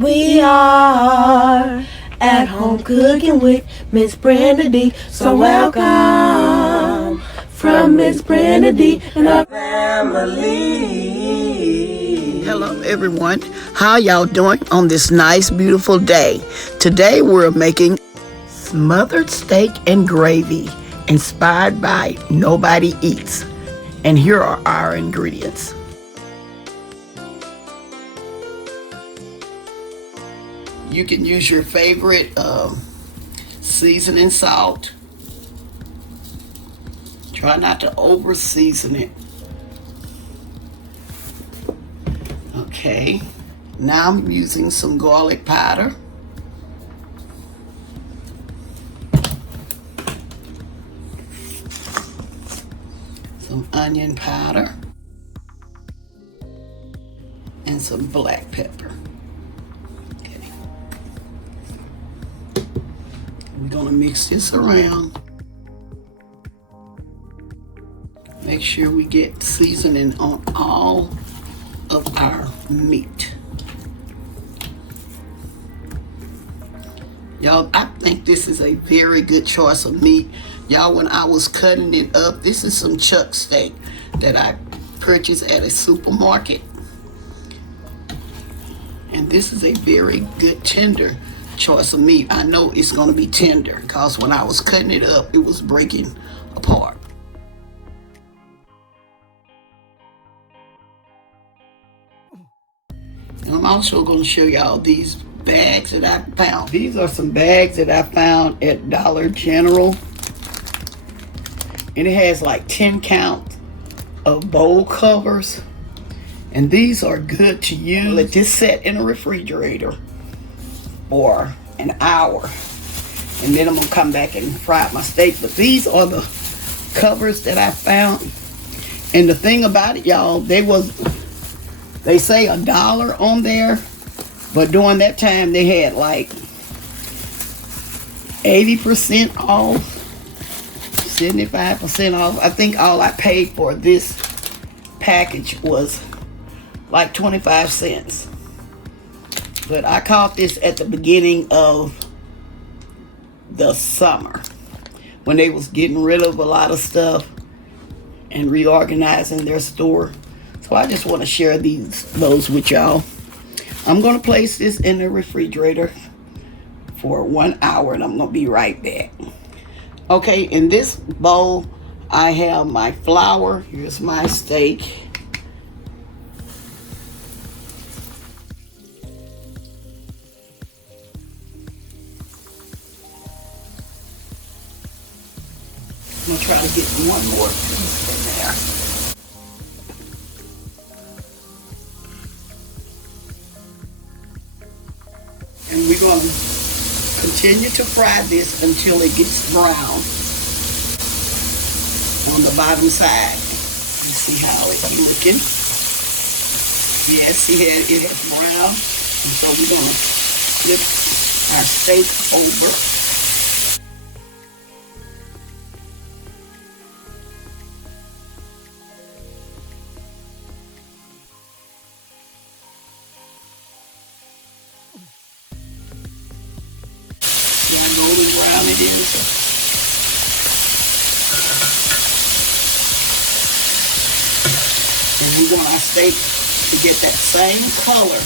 We are at home cooking with Miss Brenda Dee. So welcome from Miss Brenda Dee and her family. Hello everyone, how y'all doing on this nice beautiful day? Today we're making smothered steak and gravy inspired by Nobody Eats. And here are our ingredients. You can use your favorite seasoning salt. Try not to over season it. Okay, now I'm using some garlic powder. Some onion powder. And some black pepper. We're gonna mix this around. Make sure we get seasoning on all of our meat. Y'all, I think this is a very good choice of meat. Y'all, when I was cutting it up, this is some chuck steak that I purchased at a supermarket. And this is a very good tender choice of meat. I know it's going to be tender because when I was cutting it up, it was breaking apart. And I'm also going to show y'all these bags that I found. These are some bags that I found at Dollar General. And it has like 10 count of bowl covers. And these are good to use. Let this set in a refrigerator for an hour, and then I'm gonna come back and fry my steak. But these are the covers that I found, and the thing about it, y'all, they say $1 on there, but during that time they had like 80% off, 75% off. I think all I paid for this package was like 25 cents. But I caught this at the beginning of the summer when they was getting rid of a lot of stuff and reorganizing their store. So I just want to share those with y'all. I'm going to place this in the refrigerator for 1 hour, and I'm going to be right back. Okay, in this bowl, I have my flour. Here's my steak. I'm going to try to get one more piece in there. And we're going to continue to fry this until it gets brown on the bottom side. You see how it's looking? Yes, see how it has brown. And so we're going to flip our steak over. Golden brown it is. And we want our steak to get that same color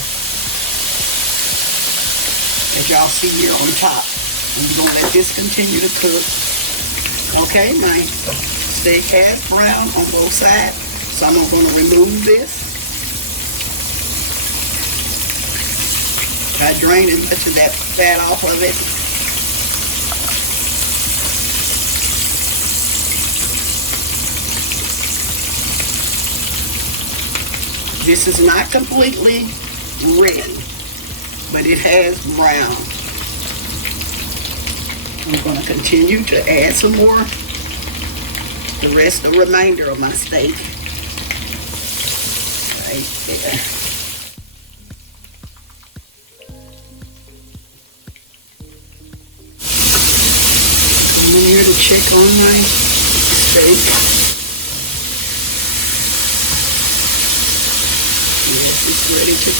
that y'all see here on top. And we're going to let this continue to cook. Okay, my steak has brown on both sides, so I'm going to remove this. Try draining much of that fat off of it. This is not completely red, but it has brown. I'm going to continue to add some more, the remainder of my steak. Right there. I'm here to check on my steak. Yes, it's ready to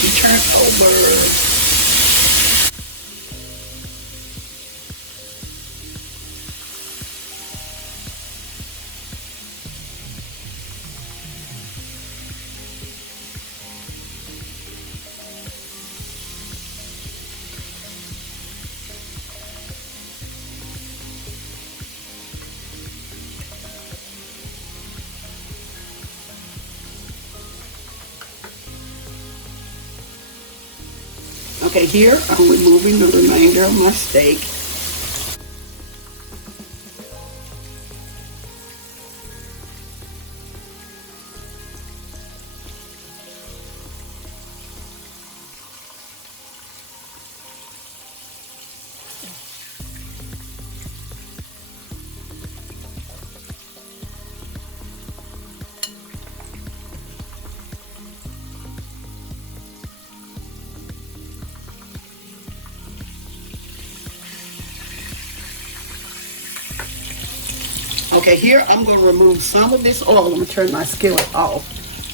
be turned over. Okay, here I'm removing the remainder of my steak. Okay, here I'm going to remove some of this oil. I'm going to turn my skillet off.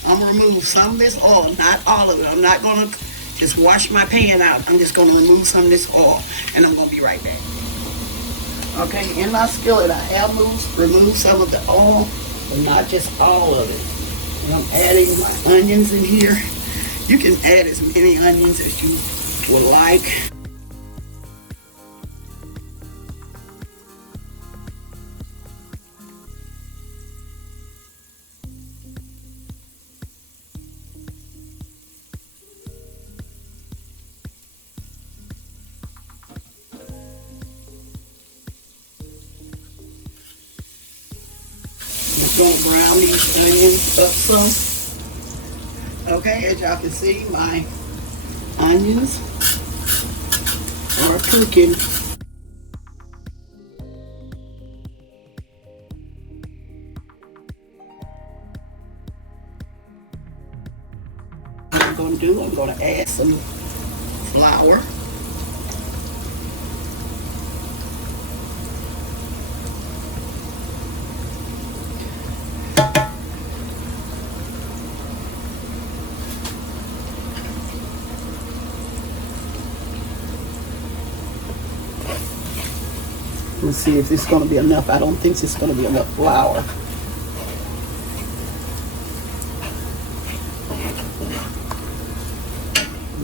I'm going to remove some of this oil, not all of it. I'm not going to just wash my pan out. I'm just going to remove some of this oil, and I'm going to be right back. Okay, in my skillet, I have removed some of the oil, but not just all of it. And I'm adding my onions in here. You can add as many onions as you would like. I'm going to brown these onions up some. Okay, as y'all can see, my onions are cooking. What I'm going to do, I'm going to add some flour. Let's see if this is going to be enough. I don't think this is going to be enough flour.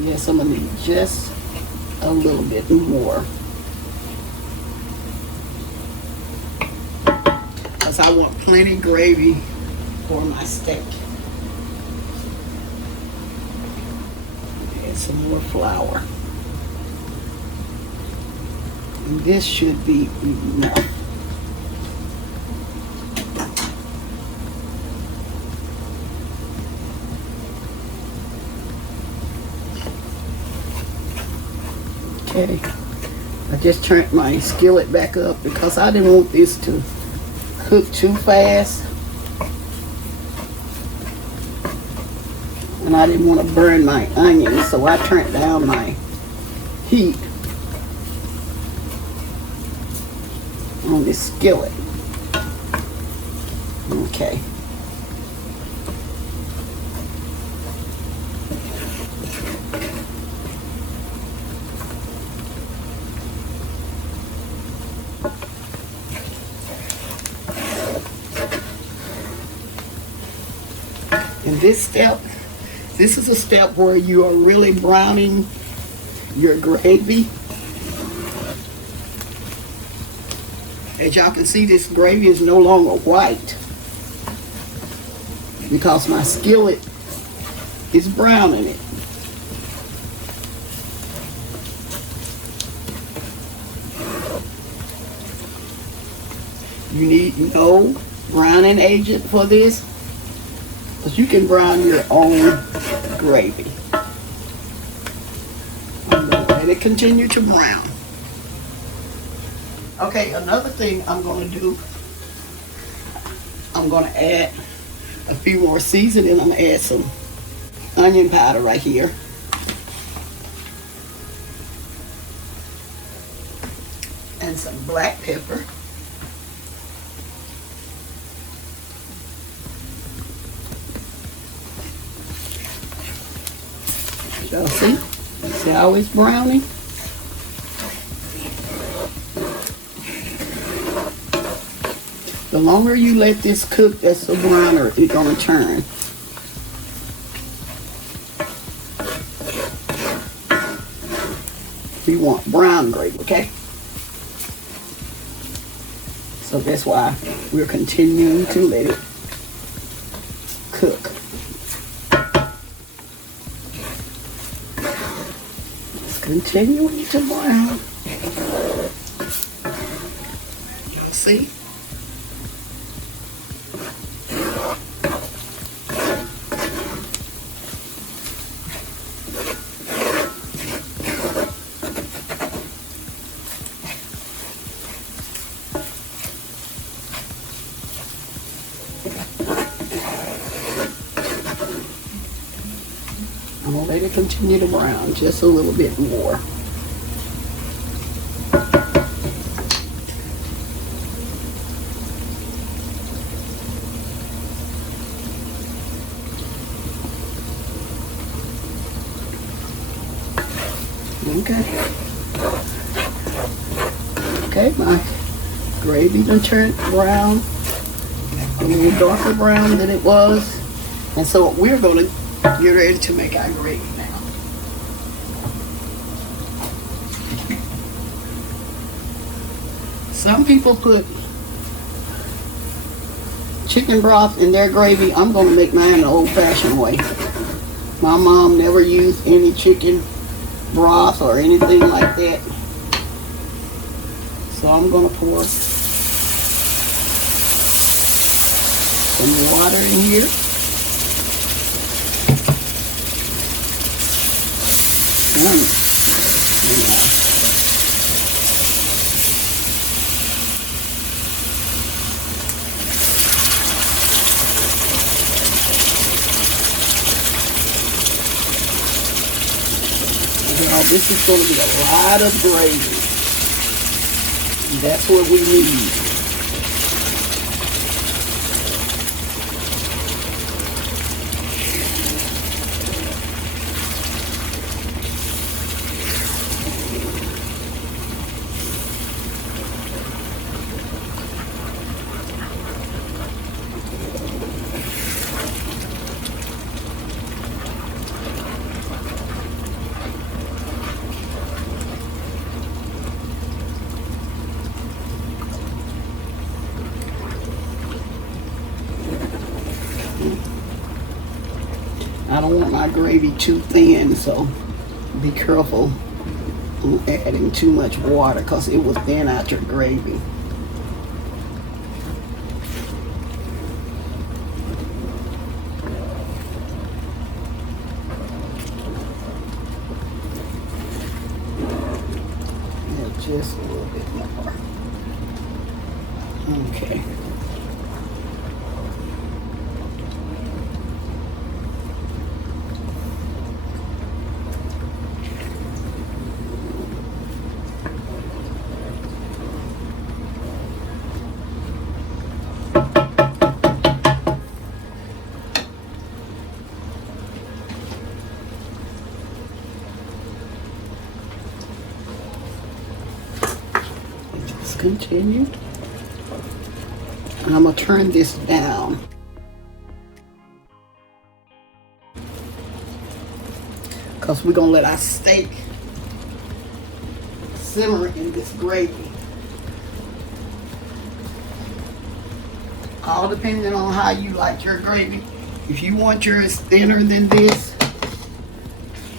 Yes, I'm going to need just a little bit more. Because I want plenty gravy for my steak. Add some more flour. And this should be enough. Okay, I just turned my skillet back up because I didn't want this to cook too fast. And I didn't want to burn my onions, so I turned down my heat on this skillet. Okay. In this step, this is a step where you are really browning your gravy. As y'all can see, this gravy is no longer white because my skillet is browning it. You need no browning agent for this, because you can brown your own gravy. I'm going to let it continue to brown. Okay, another thing I'm going to do, I'm going to add a few more seasoning. I'm going to add some onion powder right here. And some black pepper. Y'all see? See how it's browning? The longer you let this cook, that's the browner it's gonna turn. We want brown gravy, okay? So that's why we're continuing to let it cook. Continuing to brown. See? I'm gonna let it continue to brown just a little bit more. Okay, my gravy done turned brown, a little darker brown than it was. And so we're gonna get ready to make our gravy now. Some people put chicken broth in their gravy. I'm gonna make mine the old-fashioned way. My mom never used any chicken broth or anything like that. So I'm gonna pour some water in here. Now this is going to be a lot of gravy. That's what we need. I don't want my gravy too thin, so be careful on adding too much water because it will thin out your gravy. Yeah, just a little bit more. Okay. Continue. And I'm going to turn this down. Because we're going to let our steak simmer in this gravy. All depending on how you like your gravy. If you want yours thinner than this,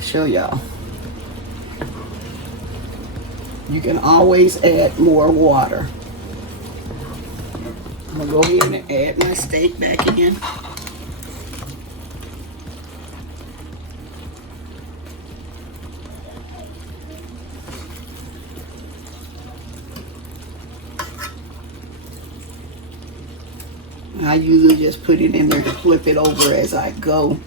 show y'all. You can always add more water. I'm gonna go ahead and add my steak back in. I usually just put it in there and flip it over as I go.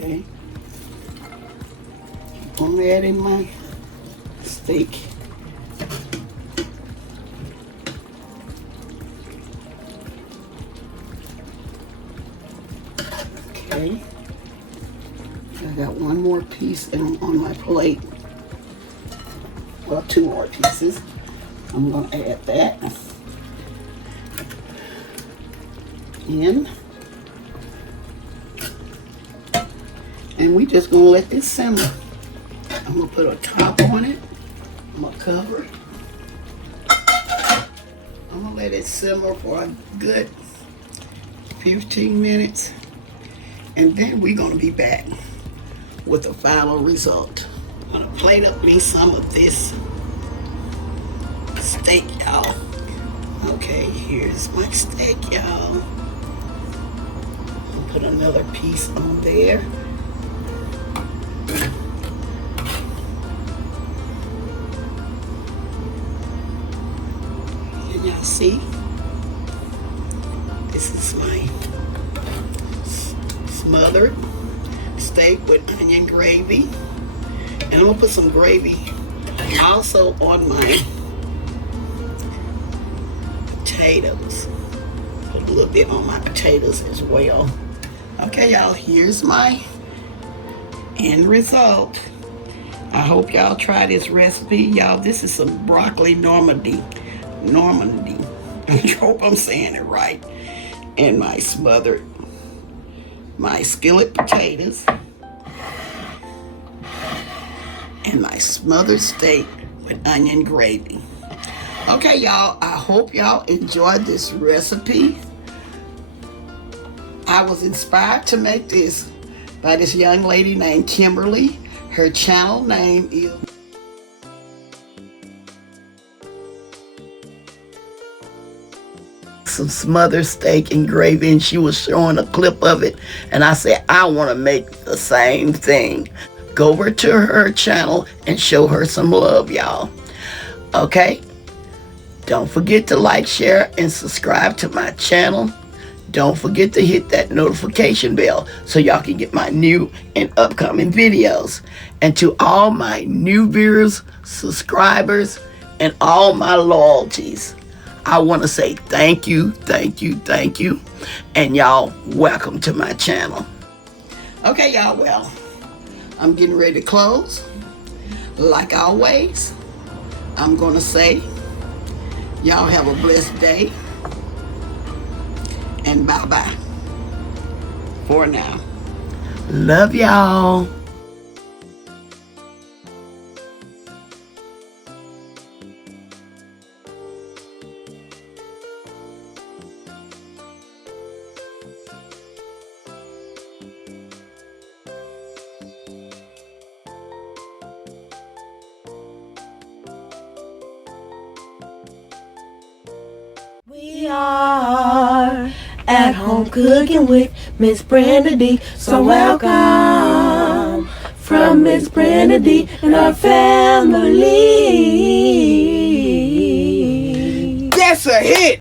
Okay. I'm gonna add in my steak. Okay. I got one more piece on my plate. Well, two more pieces. I'm going to add that in. And we just going to let this simmer. I'm going to put a top on it. I'm going to cover it. I'm going to let it simmer for a good 15 minutes. And then we're going to be back with the final result. I'm going to plate up me some of this steak, y'all. Okay, here's my steak, y'all. I'll put another piece on there. And y'all see, this is my smothered steak with onion gravy. And I'm gonna put some gravy also on my potatoes. Put a little bit on my potatoes as well. Okay, y'all, here's my end result. I hope y'all try this recipe. Y'all, this is some broccoli Normandy. I hope I'm saying it right. And my smothered, my skillet potatoes, and my smothered steak with onion gravy. Okay, y'all, I hope y'all enjoyed this recipe. I was inspired to make this by this young lady named Kimberly. Her channel name is some smothered steak and gravy, and she was showing a clip of it, and I said, I want to make the same thing. Go over to her channel and show her some love, y'all. Okay? Don't forget to like, share, and subscribe to my channel. Don't forget to hit that notification bell so y'all can get my new and upcoming videos. And to all my new viewers, subscribers, and all my loyalties, I want to say thank you, thank you, thank you. And y'all, welcome to my channel. Okay, y'all, well, I'm getting ready to close. Like always, I'm going to say, y'all have a blessed day. And bye-bye for now. Love y'all. We are at home cooking with Miss Brenda Dee. So welcome from Miss Brenda Dee and our family. That's a hit.